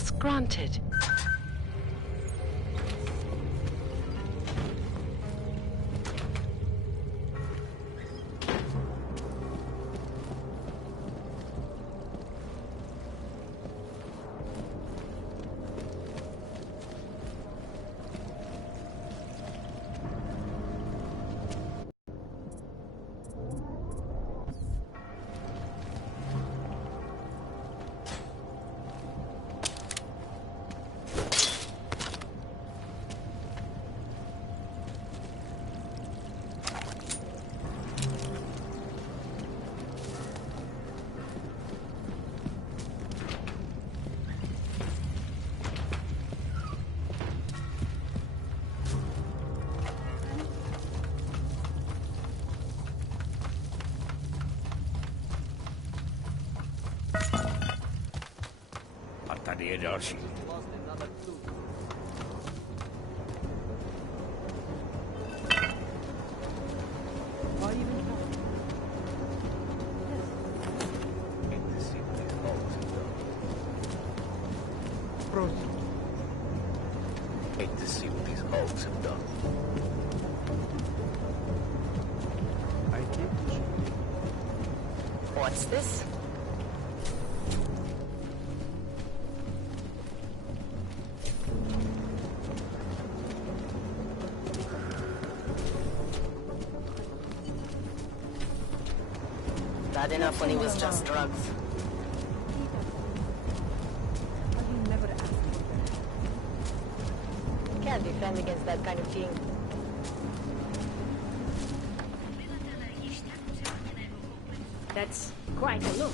Request granted. Hate to see what these hogs have done. What's this? Bad enough when he was just drugs. Can't defend against that kind of thing. That's quite a look.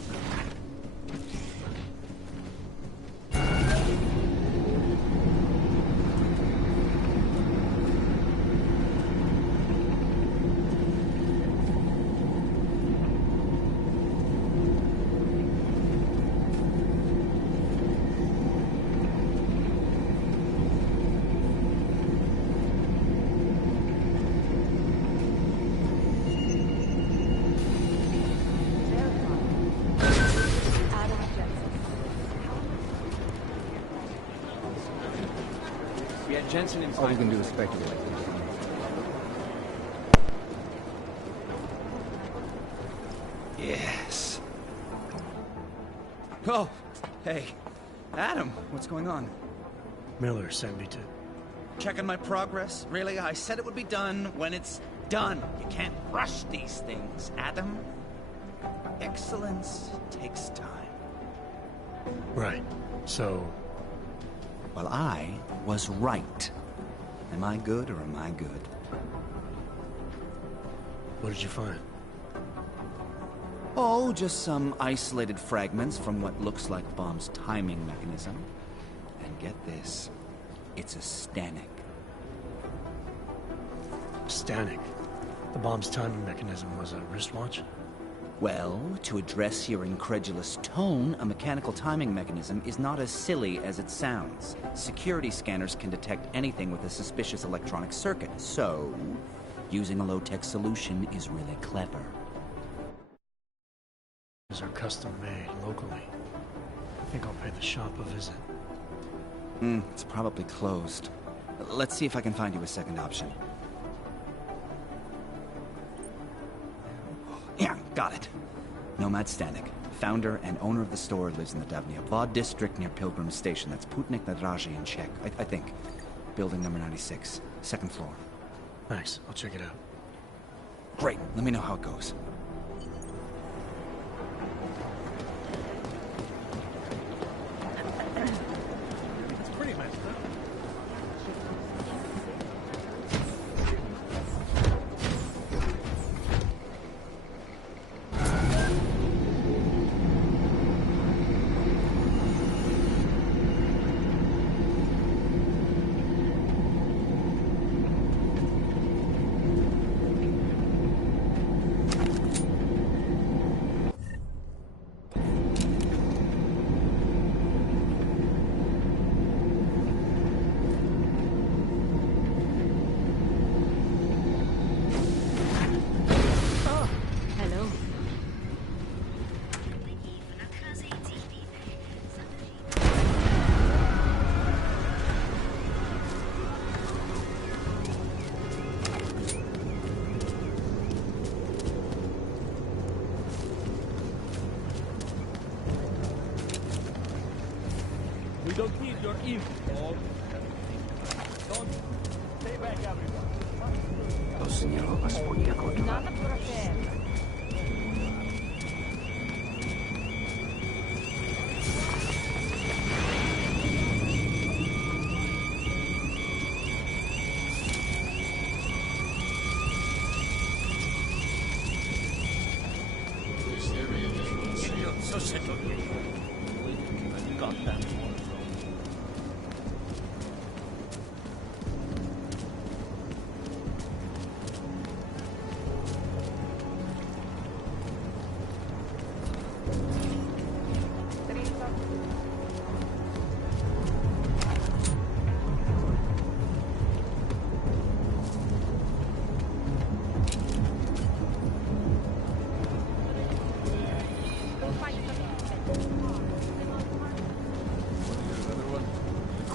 Jensen inside. All we can do is speculate. Yes. Oh, hey. Adam, what's going on? Miller sent me to... Checking my progress? Really? I said it would be done when it's done. You can't rush these things, Adam. Excellence takes time. Right. So... Well, I was right. Am I good or am I good? What did you find? Oh, just some isolated fragments from what looks like bomb's timing mechanism. And get this, it's a Stanek. Stanek. The bomb's timing mechanism was a wristwatch? Well, to address your incredulous tone, a mechanical timing mechanism is not as silly as it sounds. Security scanners can detect anything with a suspicious electronic circuit, so using a low-tech solution is really clever. These are custom made locally. I think I'll pay the shop a visit. It's probably closed. Let's see if I can find you a second option. Yeah, got it. Nomad Stanek, founder and owner of the store, lives in the Davnyabad district near Pilgrim Station. That's Putnik Nadraji in Czech, I think. Building number 96, second floor. Nice, I'll check it out. Great, let me know how it goes. To znělo aspoň jako dva. Co se to děje?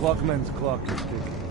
Clockman's clock is ticking.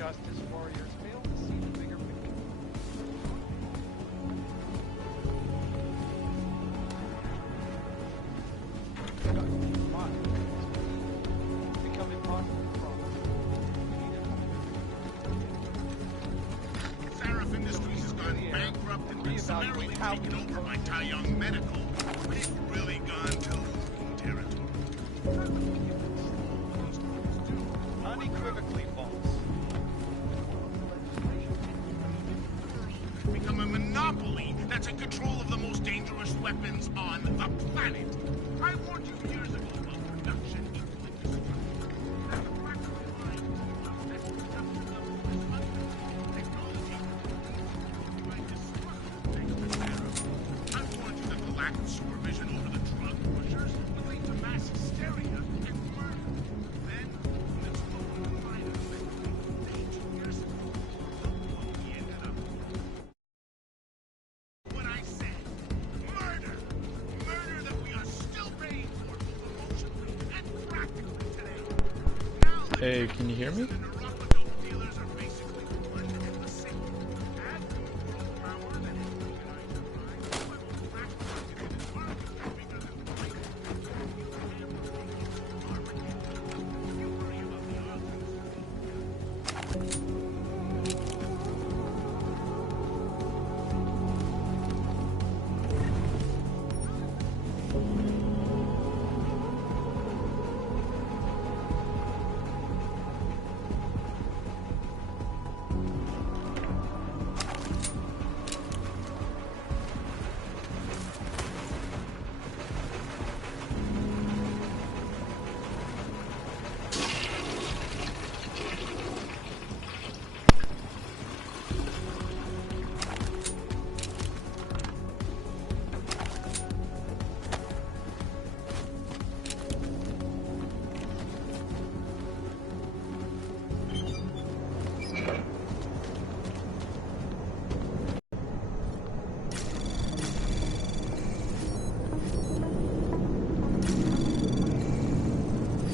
justice warriors fail to see the bigger picture. We've got to keep in mind it's become impossible for all of us. Sarif Industries has gone bankrupt and been summarily taken over by Taeyong Medical. We've really gone to losing territory. Unequivocally false. We've become a monopoly that's in control of the most dangerous weapons on the planet. I warned you years ago about production equaling destruction. That the factory line that production level is under technology by destruction. I warned you that the lack of supervision over the drug pushers would lead to mass hysteria and murder. Then, when it's open to find us, 18 years ago, we ended up. What I said. Murder! Murder that we are still paying for both emotionally and practically today. Now the Hey, can you hear me? and the Naraka dope dealers are basically one and the same. Add to world power that is organized crime, weapons practically in an argument bigger than life. You worry about the others.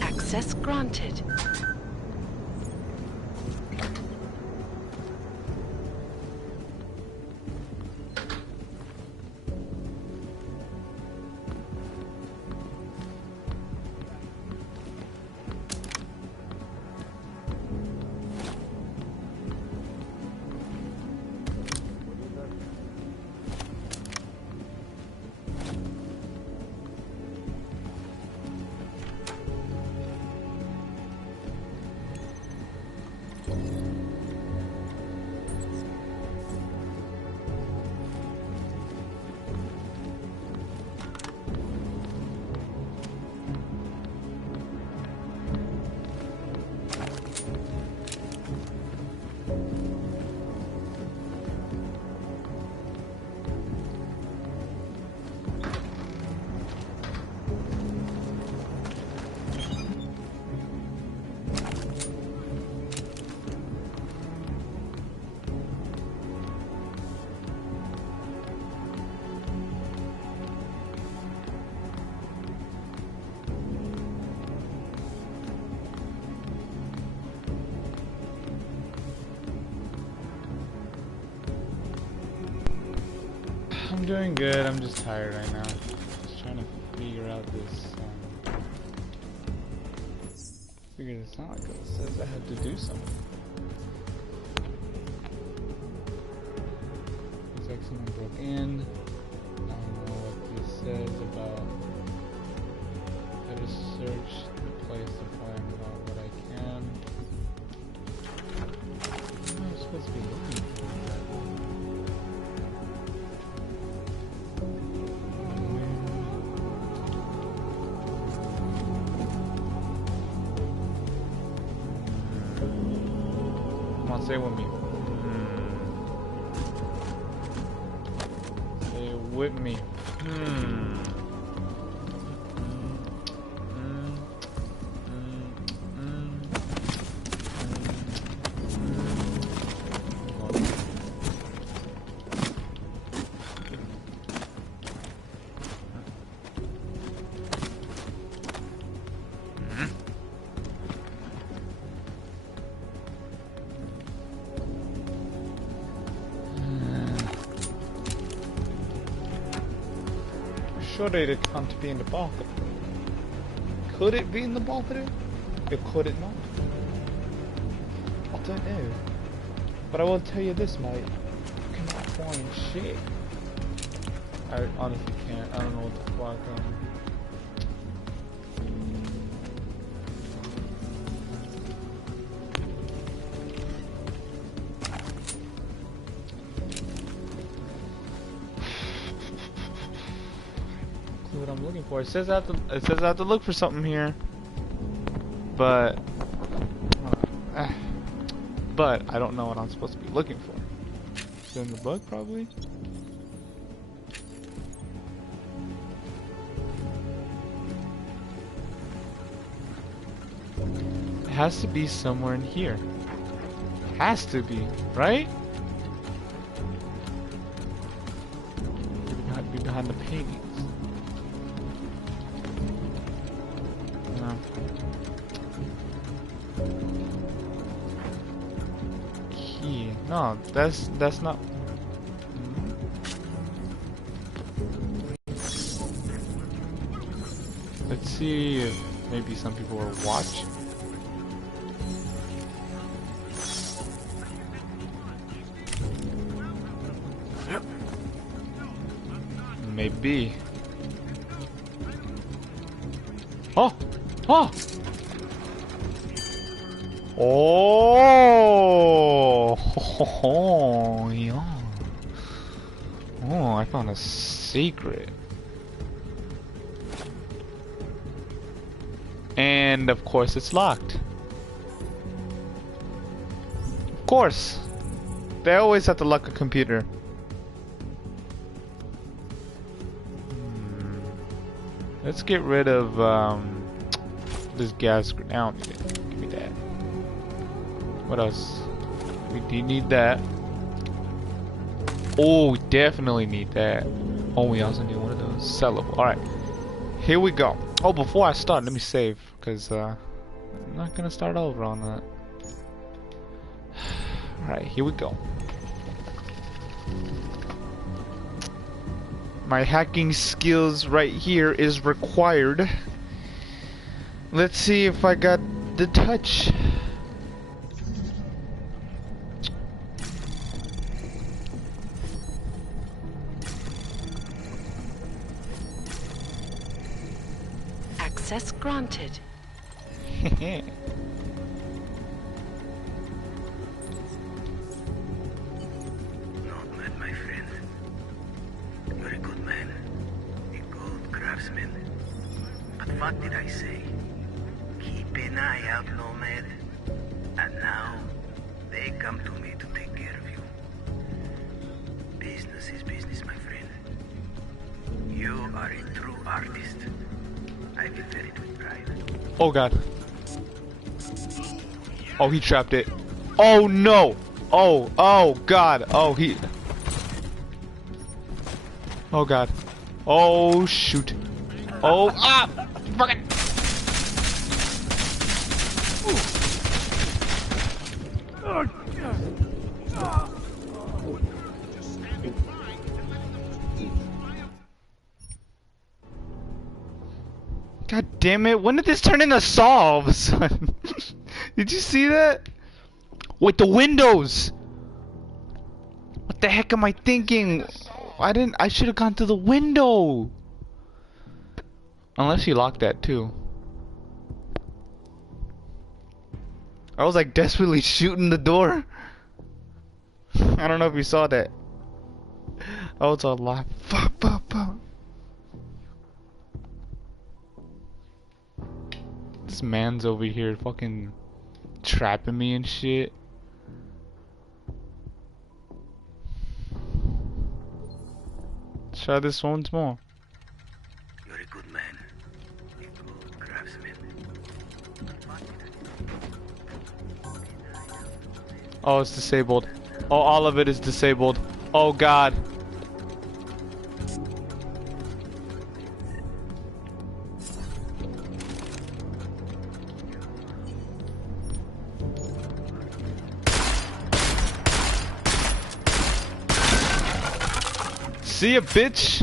Access granted. I'm doing good. I'm just tired right now. Just trying to figure out this. Figure this out. 'Cause it says I had to do something. Looks like someone broke in. I don't know what this says about how to search the place to find out what I can. What am I supposed to be looking for exactly? Come on, say it with me. Say it with me. surely it can't be in the bathroom. Could it be in the bathroom? Or could it not? I don't know. But I will tell you this, mate. You cannot find shit. I honestly can't. I don't know what the fuck. What I'm looking for. It says I have to look for something here, but I don't know what I'm supposed to be looking for. Is it in the book, probably? It has to be somewhere in here. It has to be, right? It had to be behind the paintings. Key. No, that's not. Let's see if maybe some people are watching. Maybe. Oh! Oh! Oh! Yeah. Oh, I found a secret. And of course it's locked. Of course. They always have to lock a computer. Let's get rid of this gas grenade. I don't need it. Give me that. What else? We do need that. Oh, we definitely need that. Oh, we also need one of those sellable. Alright. Here we go. Oh, before I start, let me save. Because I'm not going to start over on that. Alright, here we go. My hacking skills right here is required. Let's see if I got the touch. Access granted. What did I say? Keep an eye out, Nomad. And now, they come to me to take care of you. Business is business, my friend. You are a true artist. I will wear it with pride. Oh god. Oh, he trapped it. Oh no! Oh god. Oh, he... Oh god. Oh shoot. Oh, ah! Fucking... God damn it, when did this turn into Saw all of a sudden? Did you see that? With the windows! What the heck am I thinking? I should have gone to the window! Unless he locked that too. I was like desperately shooting the door. I don't know if you saw that. I was all like, fuck. This man's over here fucking trapping me and shit. Let's try this once more. You're a good man. A good craftsman. Oh, it's disabled. Oh, all of it is disabled. Oh god. See ya, bitch.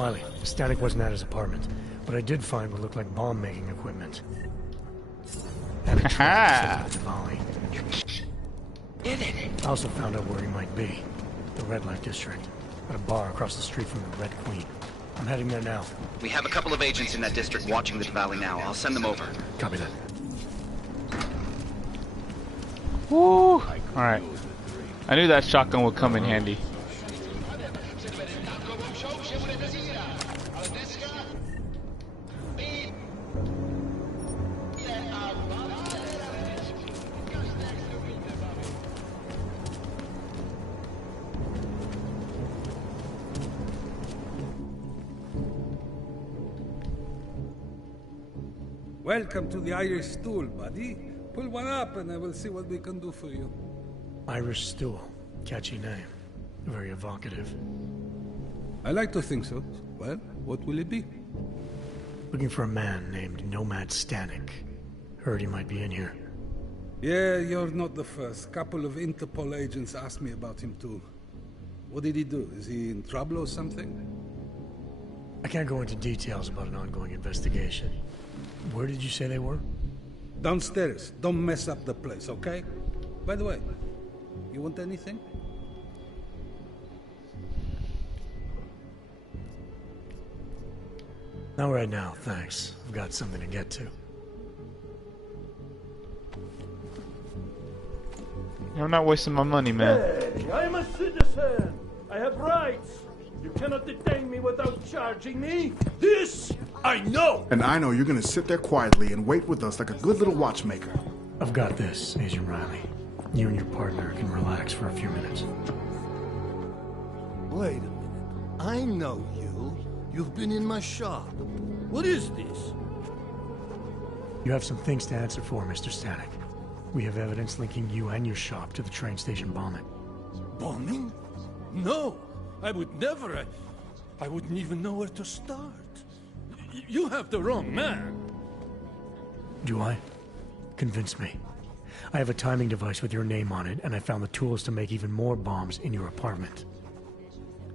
Riley, Static wasn't at his apartment, but I did find what looked like bomb-making equipment. And a trap set by Diwali. I also found out where he might be. The Red Light District. At a bar across the street from the Red Queen. I'm heading there now. We have a couple of agents in that district watching the valley now. I'll send them over. Copy that. Woo! Alright. I knew that shotgun would come in handy. Welcome to the Irish stool, buddy. Pull one up and I will see what we can do for you. Irish stool. Catchy name. Very evocative. I like to think so. Well, what will it be? Looking for a man named Nomad Stanek. Heard he might be in here. Yeah, you're not the first. Couple of Interpol agents asked me about him too. What did he do? Is he in trouble or something? I can't go into details about an ongoing investigation. Where did you say they were? Downstairs. Don't mess up the place, okay? By the way, you want anything? Not right now, thanks. I've got something to get to. I'm not wasting my money, man. Hey, I'm a citizen. I have rights. You cannot detain me without charging me. This I know. And I know you're gonna sit there quietly and wait with us like a good little watchmaker. I've got this, Agent Riley. You and your partner can relax for a few minutes. Wait a minute. I know you. You've been in my shop. What is this? You have some things to answer for, Mr. Stanek. We have evidence linking you and your shop to the train station bombing. Bombing? No. I would never. I wouldn't even know where to start. You have the wrong man. Do I? Convince me. I have a timing device with your name on it, and I found the tools to make even more bombs in your apartment.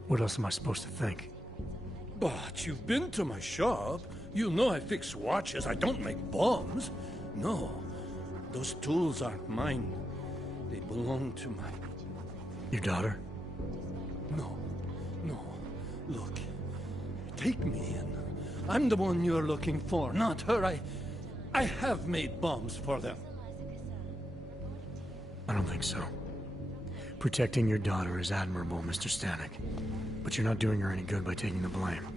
What else am I supposed to think? But you've been to my shop. You know I fix watches. I don't make bombs. No. Those tools aren't mine. They belong to my... Your daughter? No. No. Look. Take me in. I'm the one you're looking for, not her. I have made bombs for them. I don't think so. Protecting your daughter is admirable, Mr. Stanek. But you're not doing her any good by taking the blame.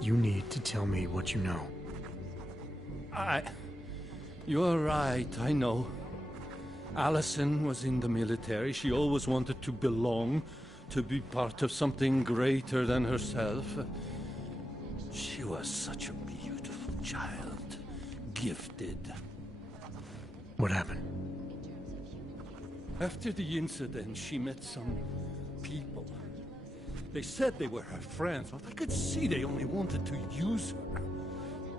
You need to tell me what you know. You're right, I know. Allison was in the military. She always wanted to belong, to be part of something greater than herself. She was such a beautiful child. Gifted. What happened? After the incident, she met some people. They said they were her friends, but I could see they only wanted to use her.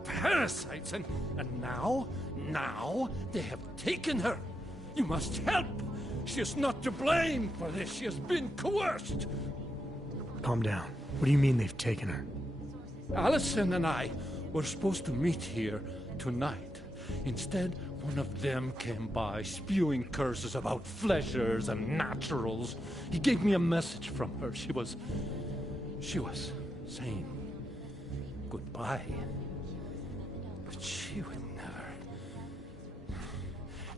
Parasites, and now they have taken her. You must help. She is not to blame for this. She has been coerced. Calm down. What do you mean they've taken her? Allison and I were supposed to meet here tonight. Instead, one of them came by, spewing curses about fleshers and naturals. He gave me a message from her. She was saying goodbye. But she would never.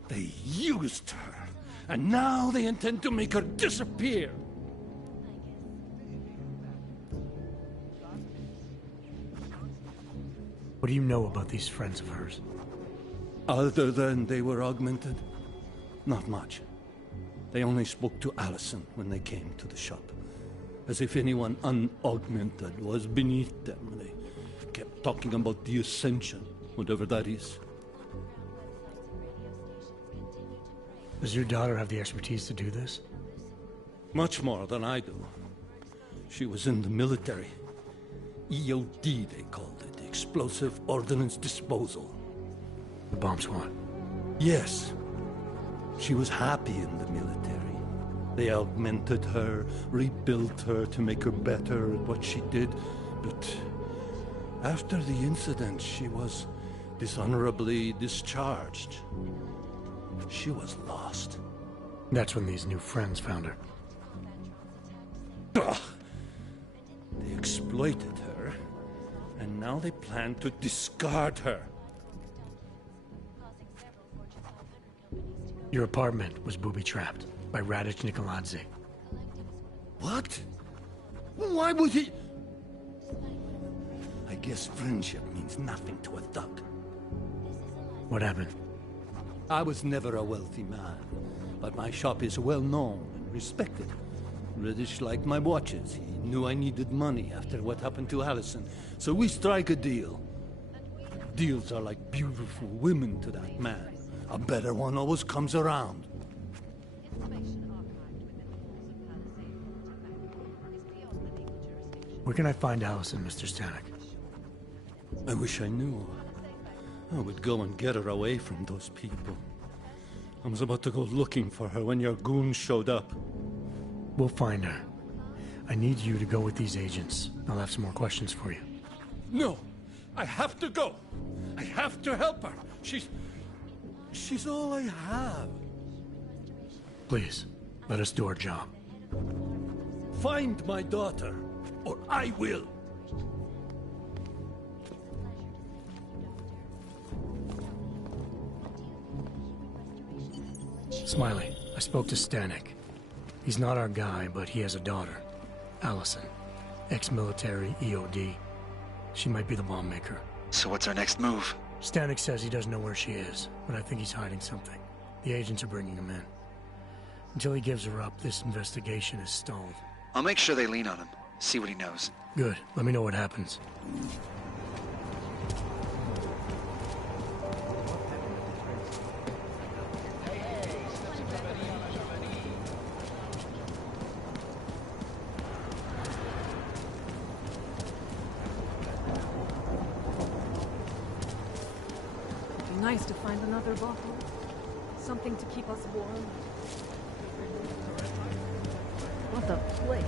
They used her, and now they intend to make her disappear. What do you know about these friends of hers? Other than they were augmented? Not much. They only spoke to Allison when they came to the shop. As if anyone unaugmented was beneath them. They kept talking about the Ascension, whatever that is. Does your daughter have the expertise to do this? Much more than I do. She was in the military. EOD, they called it. Explosive Ordnance Disposal. The bomb squad? Yes. She was happy in the military. They augmented her, rebuilt her to make her better at what she did, But after the incident, she was dishonorably discharged. She was lost. That's when these new friends found her. Ugh. They exploited her, and now they plan to discard her. Your apartment was booby-trapped by Radic Nikoladze. What? Why would he? I guess friendship means nothing to a thug. What happened? I was never a wealthy man, but my shop is well known and respected. Radic liked my watches. He knew I needed money after what happened to Allison, so we strike a deal. Deals are like beautiful women to that man. A better one always comes around. Where can I find Allison, Mr. Stanek? I wish I knew. I would go and get her away from those people. I was about to go looking for her when your goons showed up. We'll find her. I need you to go with these agents. I'll have some more questions for you. No! I have to go! I have to help her! She's all I have. Please, let us do our job. Find my daughter, or I will! Smiley, I spoke to Stanek. He's not our guy, but he has a daughter, Allison. Ex-military, EOD. She might be the bomb maker. So what's our next move? Stanek says he doesn't know where she is, but I think he's hiding something. The agents are bringing him in. Until he gives her up, this investigation is stalled. I'll make sure they lean on him. See what he knows. Good. Let me know what happens. Nice to find another bottle. Something to keep us warm. What a place.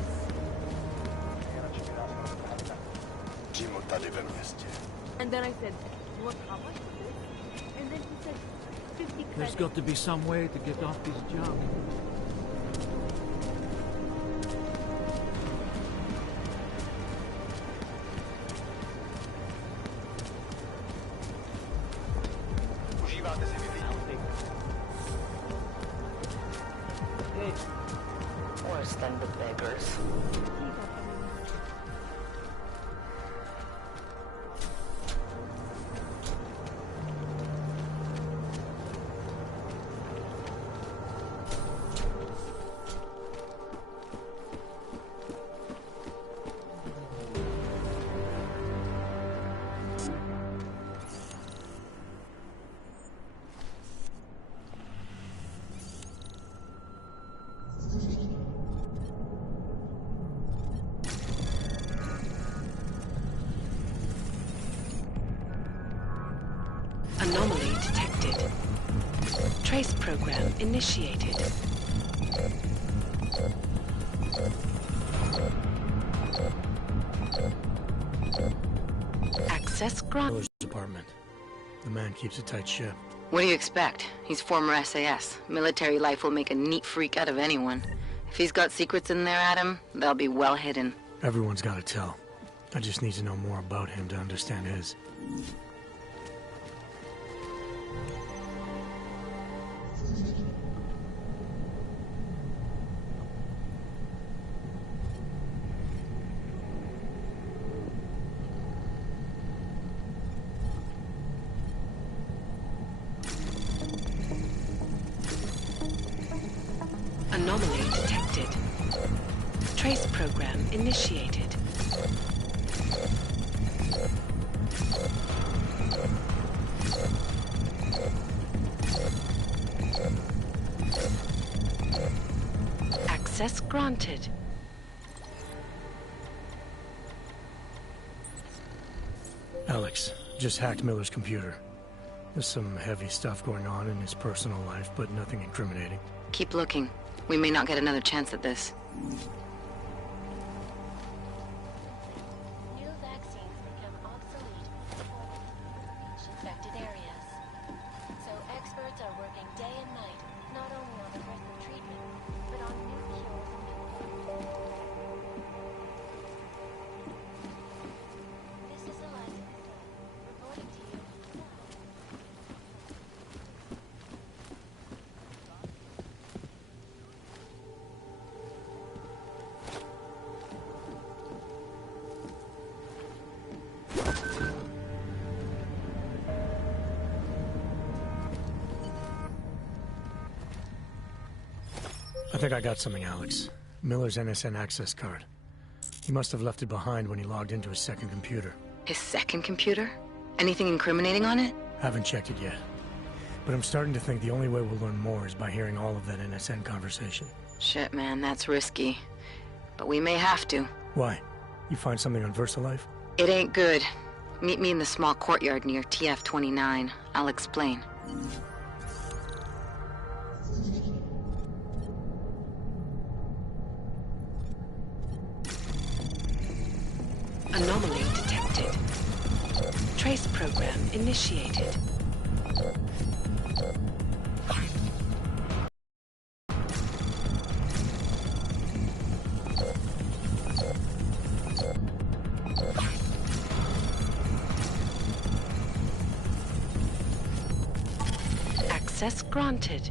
And then I said, what, how much is this? And then he said, 50 credits. There's got to be some way to get off this job. Worse than the beggars. Anomaly detected. Trace program initiated. Access granted. Apartment. The man keeps a tight ship. What do you expect? He's former SAS. Military life will make a neat freak out of anyone. If he's got secrets in there, Adam, they'll be well hidden. Everyone's got to tell. I just need to know more about him to understand his. Anomaly detected. Trace program initiated. Access granted. Alex, just hacked Miller's computer. There's some heavy stuff going on in his personal life, but nothing incriminating. Keep looking. We may not get another chance at this. Knew that think I got something, Alex. Miller's NSN access card. He must have left it behind when he logged into his second computer. His second computer? Anything incriminating on it? Haven't checked it yet. But I'm starting to think the only way we'll learn more is by hearing all of that NSN conversation. Shit, man, that's risky. But we may have to. Why? You find something on VersaLife? It ain't good. Meet me in the small courtyard near TF-29. I'll explain. Anomaly detected. Trace program initiated. Access granted.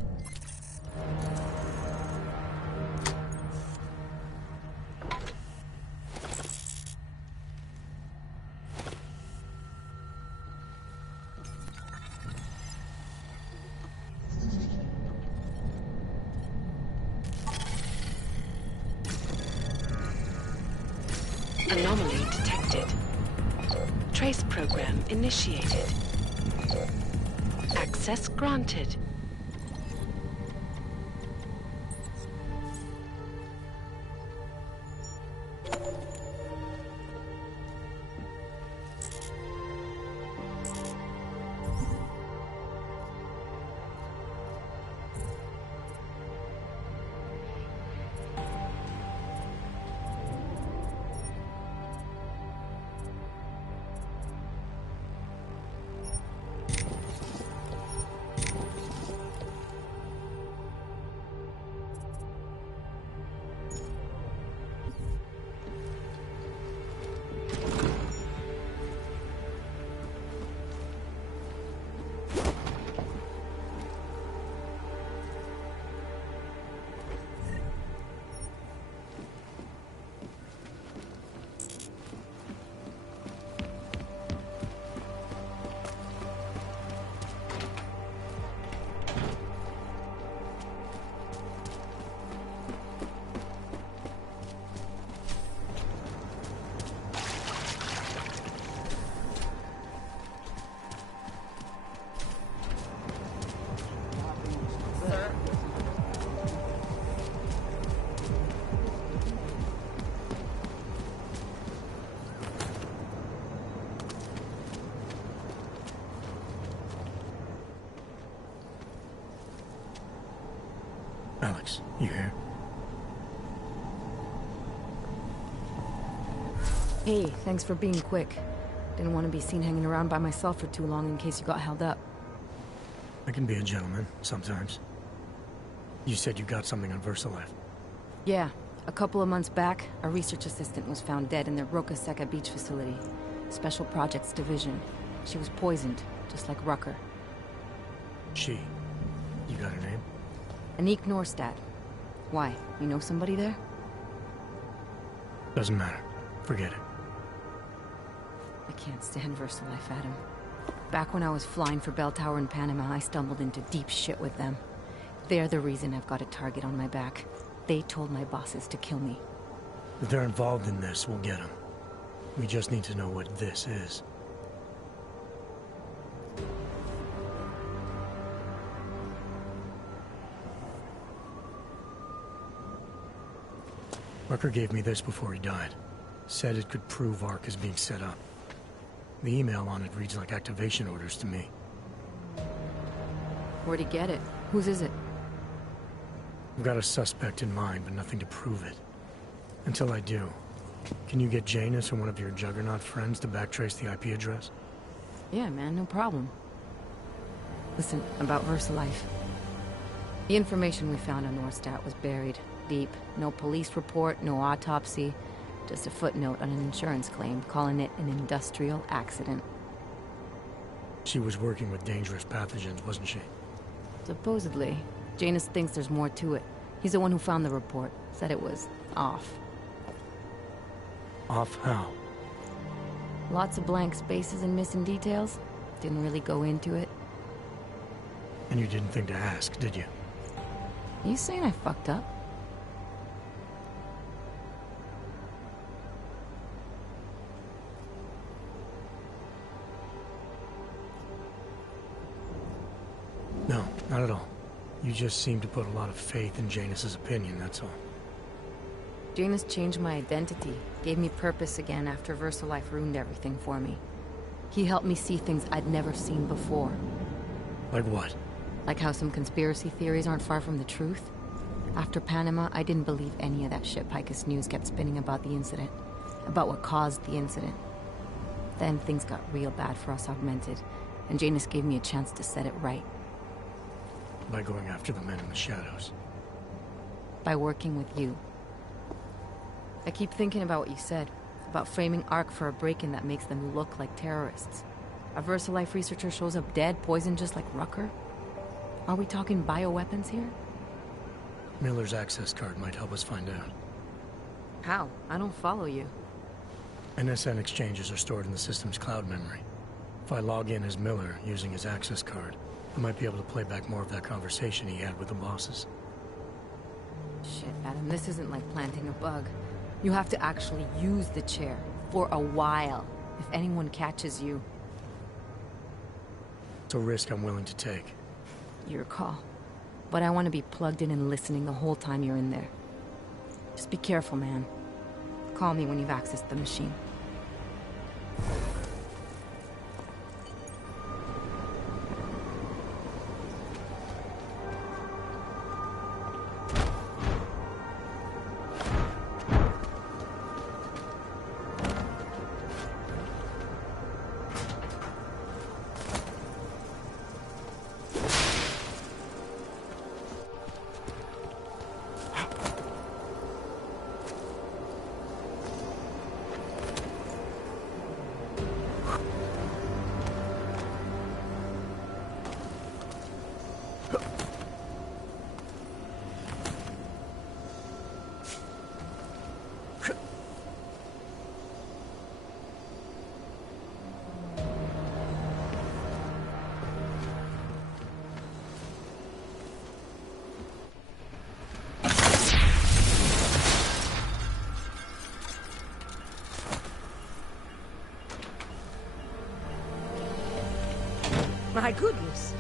Anomaly detected. Trace program initiated. Access granted. Alex, you here? Hey, thanks for being quick. Didn't want to be seen hanging around by myself for too long in case you got held up. I can be a gentleman, sometimes. You said you got something on VersaLife. Yeah, a couple of months back, a research assistant was found dead in their Roca Seca beach facility. Special Projects Division. She was poisoned, just like Rucker. She? You got her name? Anik Norstad. Why? You know somebody there? Doesn't matter. Forget it. I can't stand VersaLife, Adam. Back when I was flying for Bell Tower in Panama, I stumbled into deep shit with them. They're the reason I've got a target on my back. They told my bosses to kill me. If they're involved in this, we'll get them. We just need to know what this is. Rucker gave me this before he died. Said it could prove ARC is being set up. The email on it reads like activation orders to me. Where'd he get it? Whose is it? I've got a suspect in mind, but nothing to prove it. Until I do, can you get Janus or one of your Juggernaut friends to backtrace the IP address? Yeah, man, no problem. Listen, about VersaLife. The information we found on Norstad was buried deep. No police report, no autopsy. Just a footnote on an insurance claim, calling it an industrial accident. She was working with dangerous pathogens, wasn't she? Supposedly. Janus thinks there's more to it. He's the one who found the report. Said it was off. Off how? Lots of blank spaces and missing details. Didn't really go into it. And you didn't think to ask, did you? You saying I fucked up? No, not at all. You just seem to put a lot of faith in Janus's opinion, that's all. Janus changed my identity, gave me purpose again after VersaLife ruined everything for me. He helped me see things I'd never seen before. Like what? Like how some conspiracy theories aren't far from the truth. After Panama, I didn't believe any of that shit Picus News kept spinning about the incident. About what caused the incident. Then things got real bad for us Augmented, and Janus gave me a chance to set it right. By going after the men in the shadows. By working with you. I keep thinking about what you said, about framing ARC for a break-in that makes them look like terrorists. A VersaLife researcher shows up dead, poisoned just like Rucker? Are we talking bioweapons here? Miller's access card might help us find out. How? I don't follow you. NSN exchanges are stored in the system's cloud memory. If I log in as Miller using his access card, I might be able to play back more of that conversation he had with the bosses. Shit, Adam, this isn't like planting a bug. You have to actually use the chair, for a while, if anyone catches you. It's a risk I'm willing to take. Your call. But I want to be plugged in and listening the whole time you're in there. Just be careful, man. Call me when you've accessed the machine. My goodness.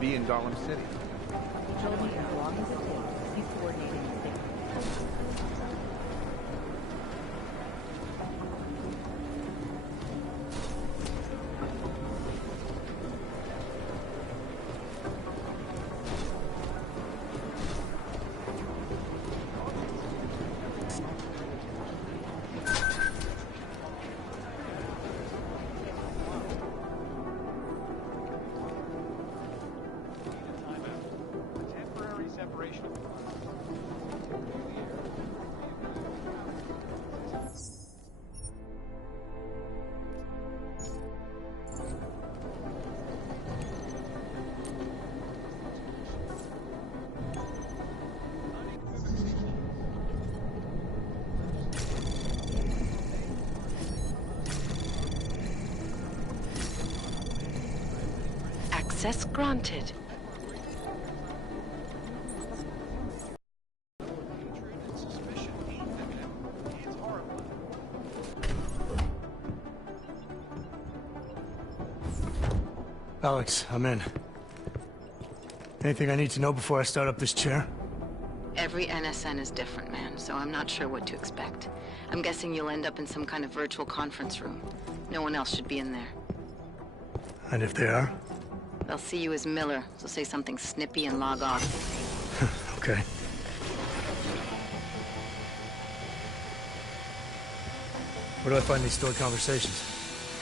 Be in Gollum City. He told me as long as it takes, he's coordinating the thing. Access granted. Alex, I'm in. Anything I need to know before I start up this chair? Every NSN is different, man, so I'm not sure what to expect. I'm guessing you'll end up in some kind of virtual conference room. No one else should be in there. And if they are? They'll see you as Miller, so say something snippy and log off. Okay. Where do I find these stored conversations?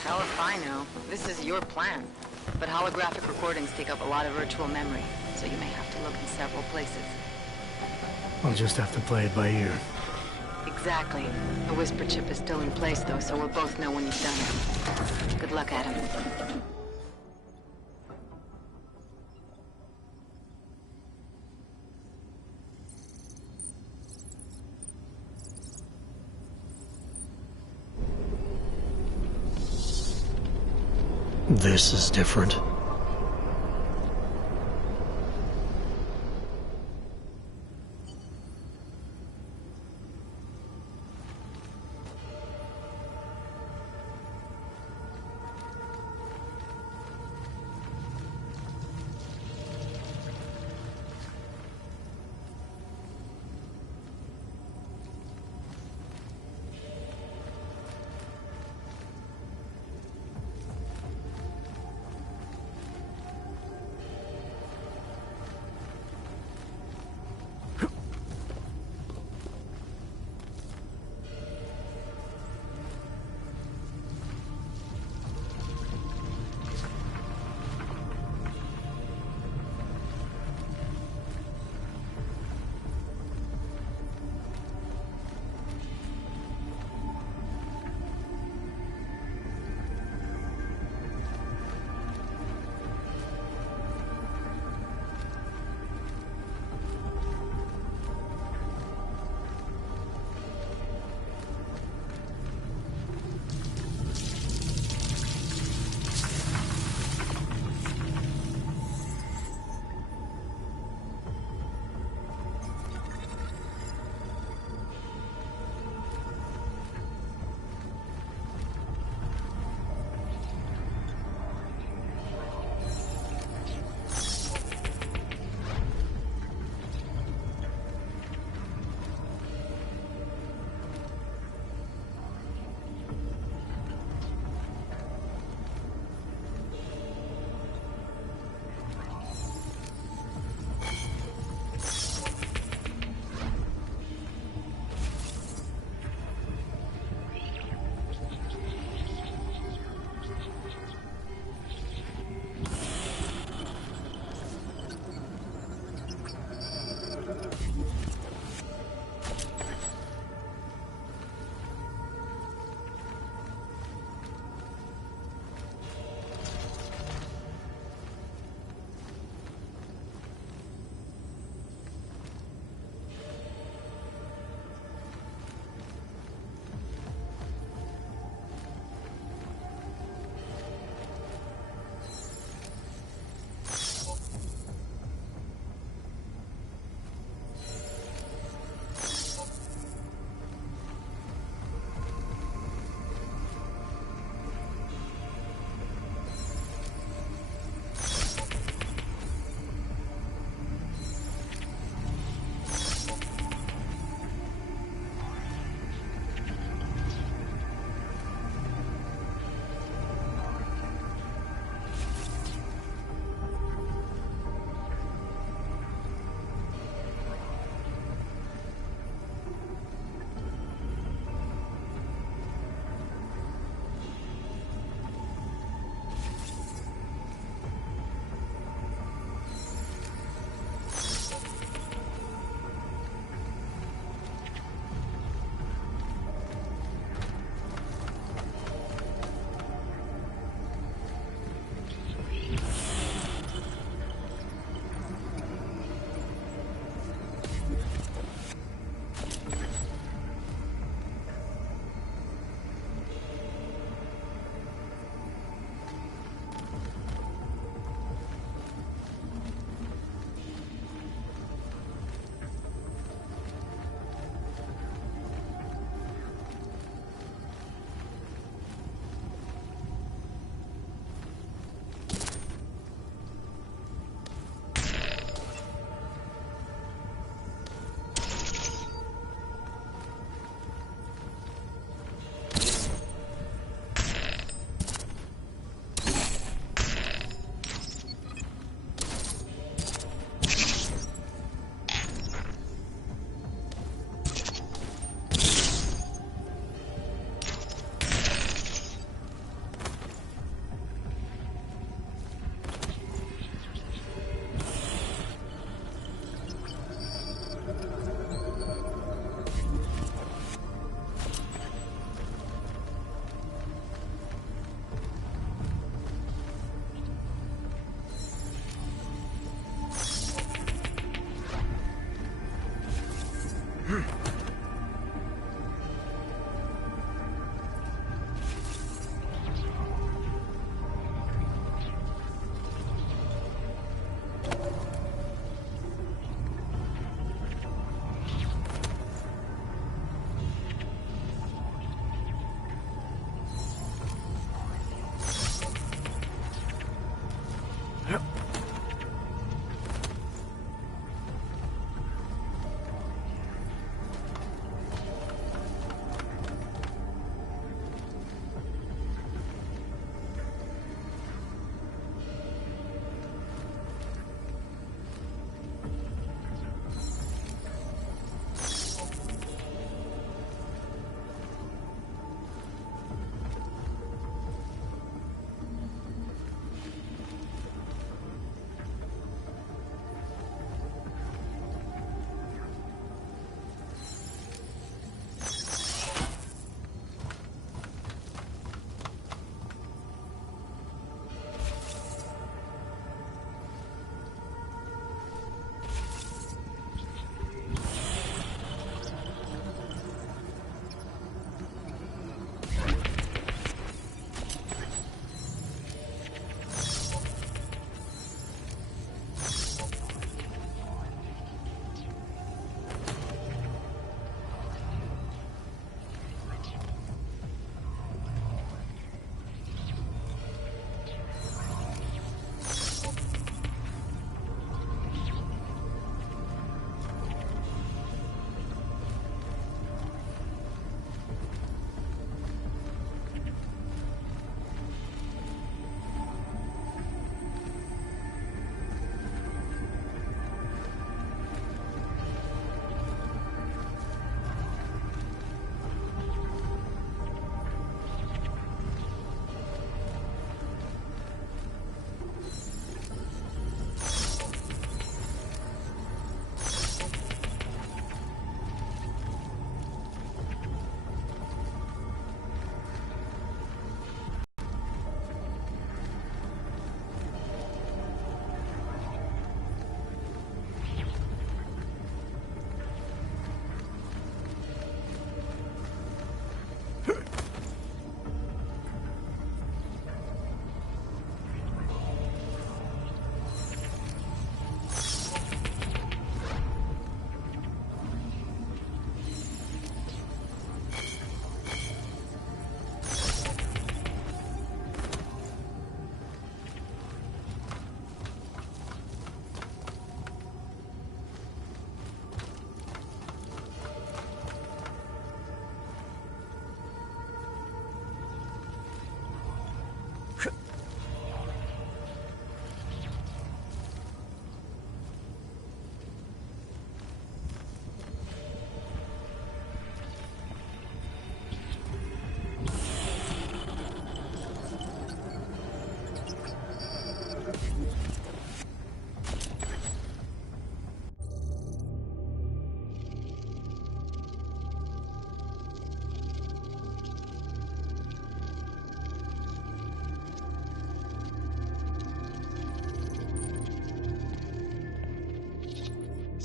Hell if I know. This is your plan. But holographic recordings take up a lot of virtual memory, so you may have to look in several places. I'll just have to play it by ear. Exactly. The whisper chip is still in place, though, so we'll both know when you've done it. Good luck, Adam. This is different.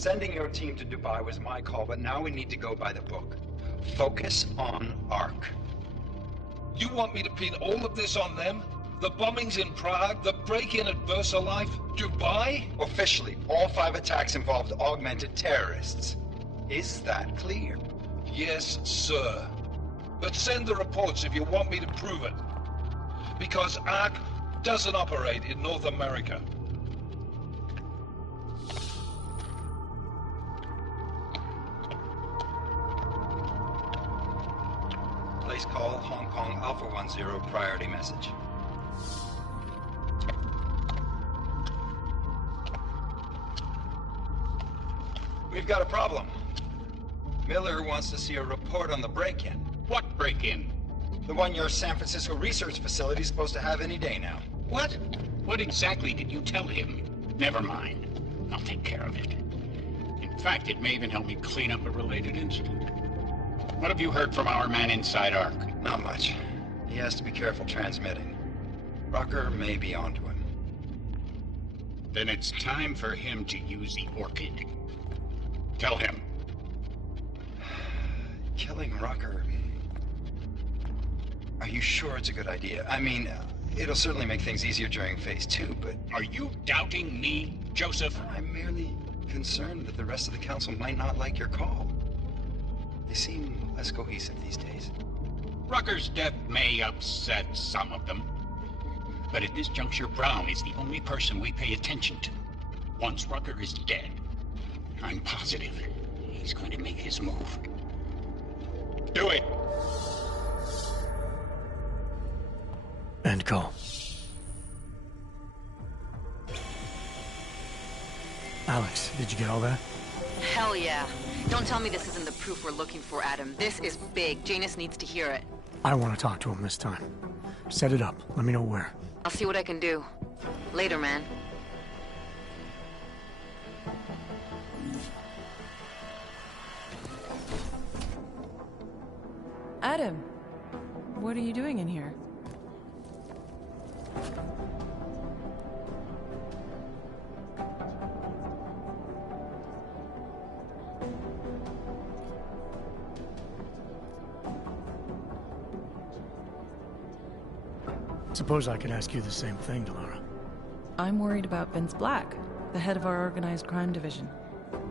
Sending your team to Dubai was my call, but now we need to go by the book. Focus on Ark. You want me to pin all of this on them? The bombings in Prague, the break-in at VersaLife, Dubai? Officially, all 5 attacks involved augmented terrorists. Is that clear? Yes, sir. But send the reports if you want me to prove it. Because Ark doesn't operate in North America. Place call, Hong Kong Alpha 10, priority message. We've got a problem. Miller wants to see a report on the break-in. What break-in? The one your San Francisco research facility is supposed to have any day now. What? What exactly did you tell him? Never mind. I'll take care of it. In fact, it may even help me clean up a related incident. What have you heard from our man inside Ark? Not much. He has to be careful transmitting. Rucker may be onto him. Then it's time for him to use the Orchid. Tell him. Killing Rucker. Are you sure it's a good idea? I mean, it'll certainly make things easier during Phase 2, but... Are you doubting me, Joseph? I'm merely concerned that the rest of the Council might not like your call. They seem less cohesive these days. Rucker's death may upset some of them. But at this juncture, Brown is the only person we pay attention to. Once Rucker is dead, I'm positive he's going to make his move. Do it! End call. Alex, did you get all that? Hell yeah. Don't tell me this isn't the proof we're looking for, Adam. This is big. Janus needs to hear it. I want to talk to him this time. Set it up. Let me know where. I'll see what I can do. Later, man. Adam, what are you doing in here? Suppose I could ask you the same thing, Delara. I'm worried about Vince Black, the head of our organized crime division.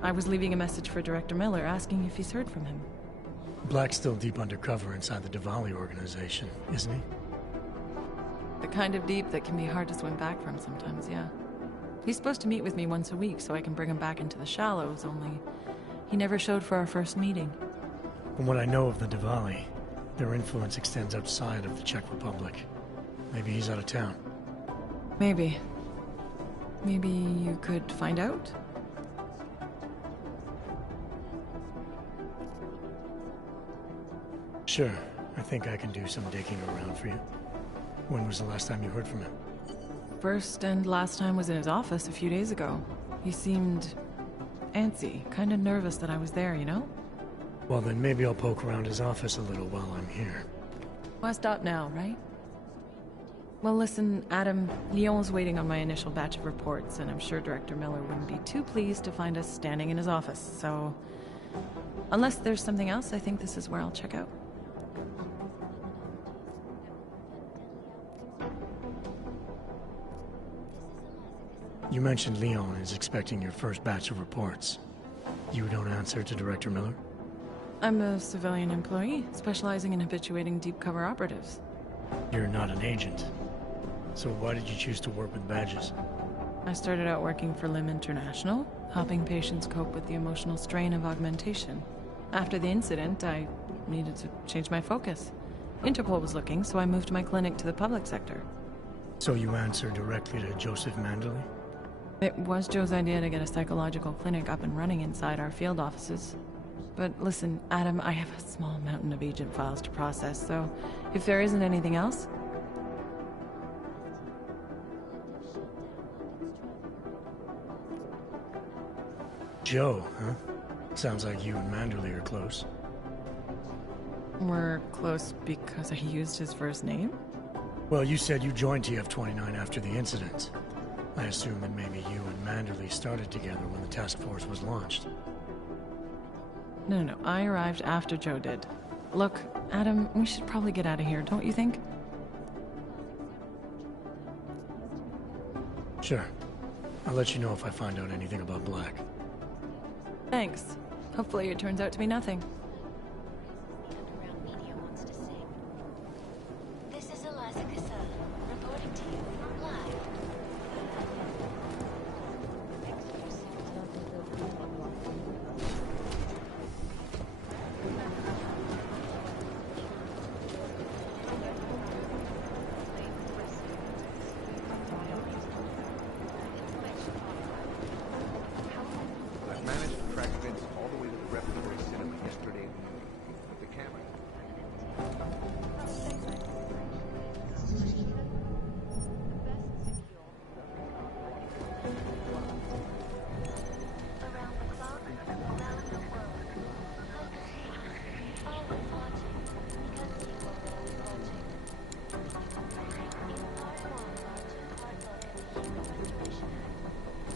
I was leaving a message for Director Miller asking if he's heard from him. Black's still deep undercover inside the Diwali organization, isn't he? The kind of deep that can be hard to swim back from sometimes, yeah. He's supposed to meet with me once a week so I can bring him back into the shallows, only he never showed for our first meeting. From what I know of the Diwali, their influence extends outside of the Czech Republic. Maybe he's out of town. Maybe. Maybe you could find out? Sure. I think I can do some digging around for you. When was the last time you heard from him? First and last time was in his office a few days ago. He seemed antsy, kind of nervous that I was there, you know? Well, then maybe I'll poke around his office a little while I'm here. Why stop now, right? Well, listen, Adam, Lyon's waiting on my initial batch of reports, and I'm sure Director Miller wouldn't be too pleased to find us standing in his office, so... Unless there's something else, I think this is where I'll check out. You mentioned Leon is expecting your first batch of reports. You don't answer to Director Miller? I'm a civilian employee, specializing in habituating deep cover operatives. You're not an agent. So why did you choose to work with badges? I started out working for LIM International, helping patients cope with the emotional strain of augmentation. After the incident, I needed to change my focus. Interpol was looking, so I moved my clinic to the public sector. So you answer directly to Joseph Manderley? It was Joe's idea to get a psychological clinic up and running inside our field offices. But listen, Adam, I have a small mountain of agent files to process, so if there isn't anything else... Joe, huh? Sounds like you and Manderley are close. We're close because I used his first name? Well, you said you joined TF-29 after the incident. I assume that maybe you and Manderley started together when the task force was launched. No, I arrived after Joe did. Look, Adam, we should probably get out of here, don't you think? Sure. I'll let you know if I find out anything about Black. Thanks. Hopefully it turns out to be nothing. This is Eliza Cassell, reporting to you live. I've managed to track Vince all the way to the repertory cinema yesterday with the camera.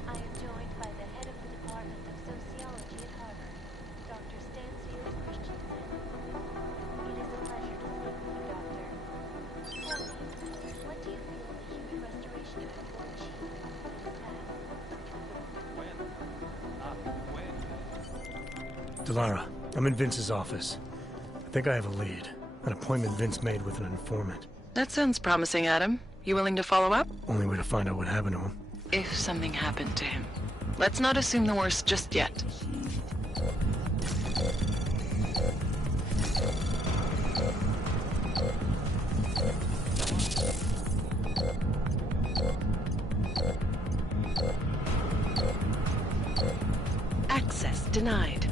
I am joined by the head of the Department of Sociology at Harvard, Dr. Stansfield Christensen. It is a pleasure to speak with you, Doctor. Tell me, what do you think of the human restoration of the war chief Delara, I'm in Vince's office. I think I have a lead. An appointment Vince made with an informant. That sounds promising, Adam. You willing to follow up? Only way to find out what happened to him. If something happened to him. Let's not assume the worst just yet. Access denied.